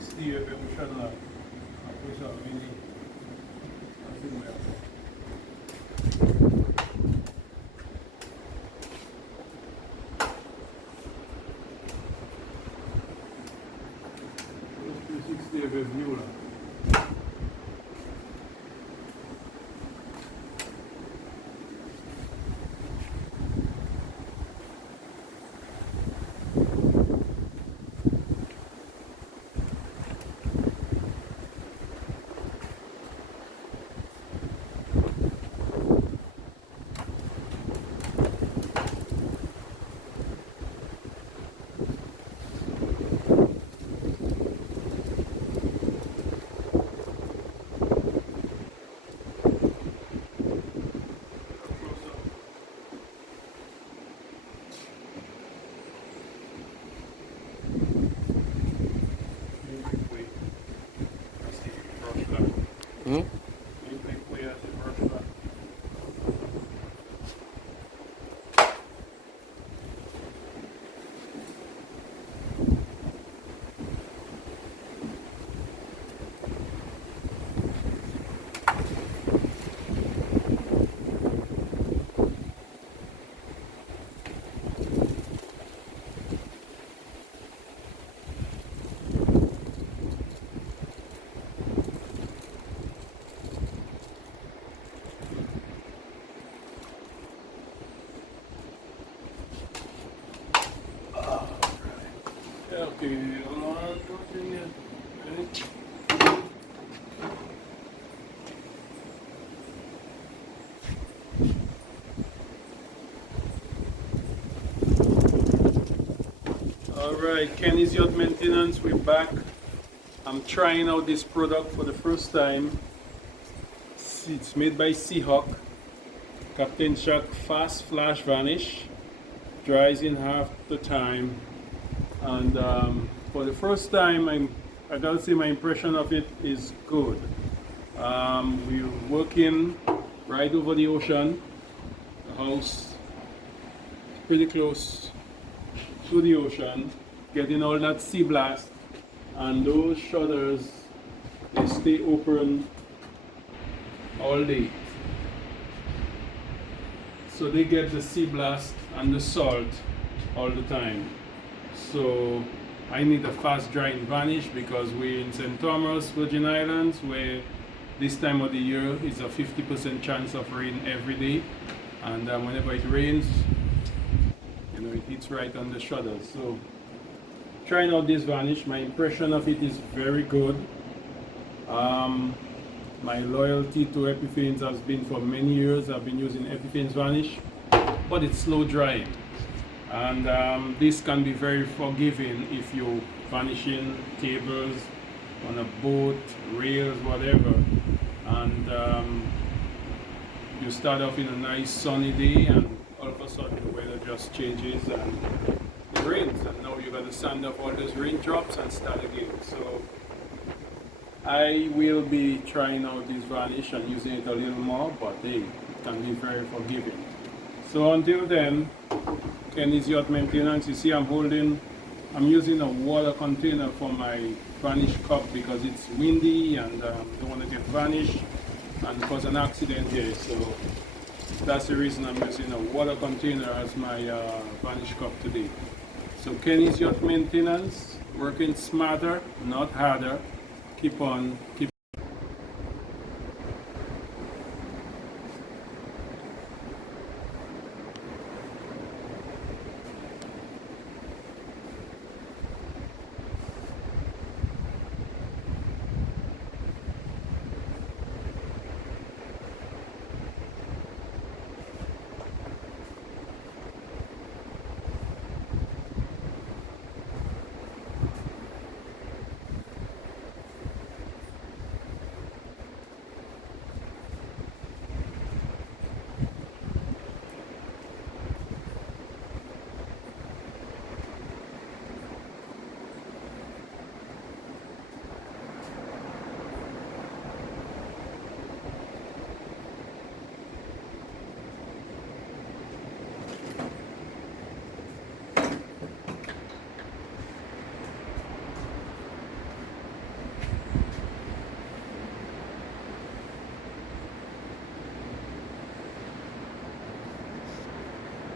360 of the ocean line. I push out mini. That's in there. 360 of the view line. Hmm? Okay, hold on, don't you yet. Ready? Alright, Kenny's Yacht Maintenance, we're back. I'm trying out this product for the first time. It's made by Seahawk. Captain Shock Fast Flash Varnish. Dries in half the time. And for the first time, I gotta say my impression of it is good. We're working right over the ocean. The house is pretty close to the ocean, getting all that sea blast, and those shutters, they stay open all day. So they get the sea blast and the salt all the time. So I need a fast drying varnish because we're in St. Thomas, Virgin Islands, where this time of the year is a 50% chance of rain every day. And whenever it rains, you know, it hits right on the shutters. So trying out this varnish, my impression of it is very good. My loyalty to Epiphanes has been for many years. I've been using Epiphanes varnish, but it's slow drying. And this can be very forgiving if you're varnishing tables on a boat, rails, whatever. And you start off in a nice sunny day and all of a sudden the weather just changes and it rains, and now you got to sand up all those raindrops and start again. So I will be trying out this varnish and using it a little more, but hey, it can be very forgiving. So until then, Kenny's Yacht Maintenance. You see I'm using a water container for my varnish cup because it's windy and don't want to get varnish and cause an accident here. So that's the reason I'm using a water container as my varnish cup today. So Kenny's Yacht Maintenance, working smarter, not harder. Keep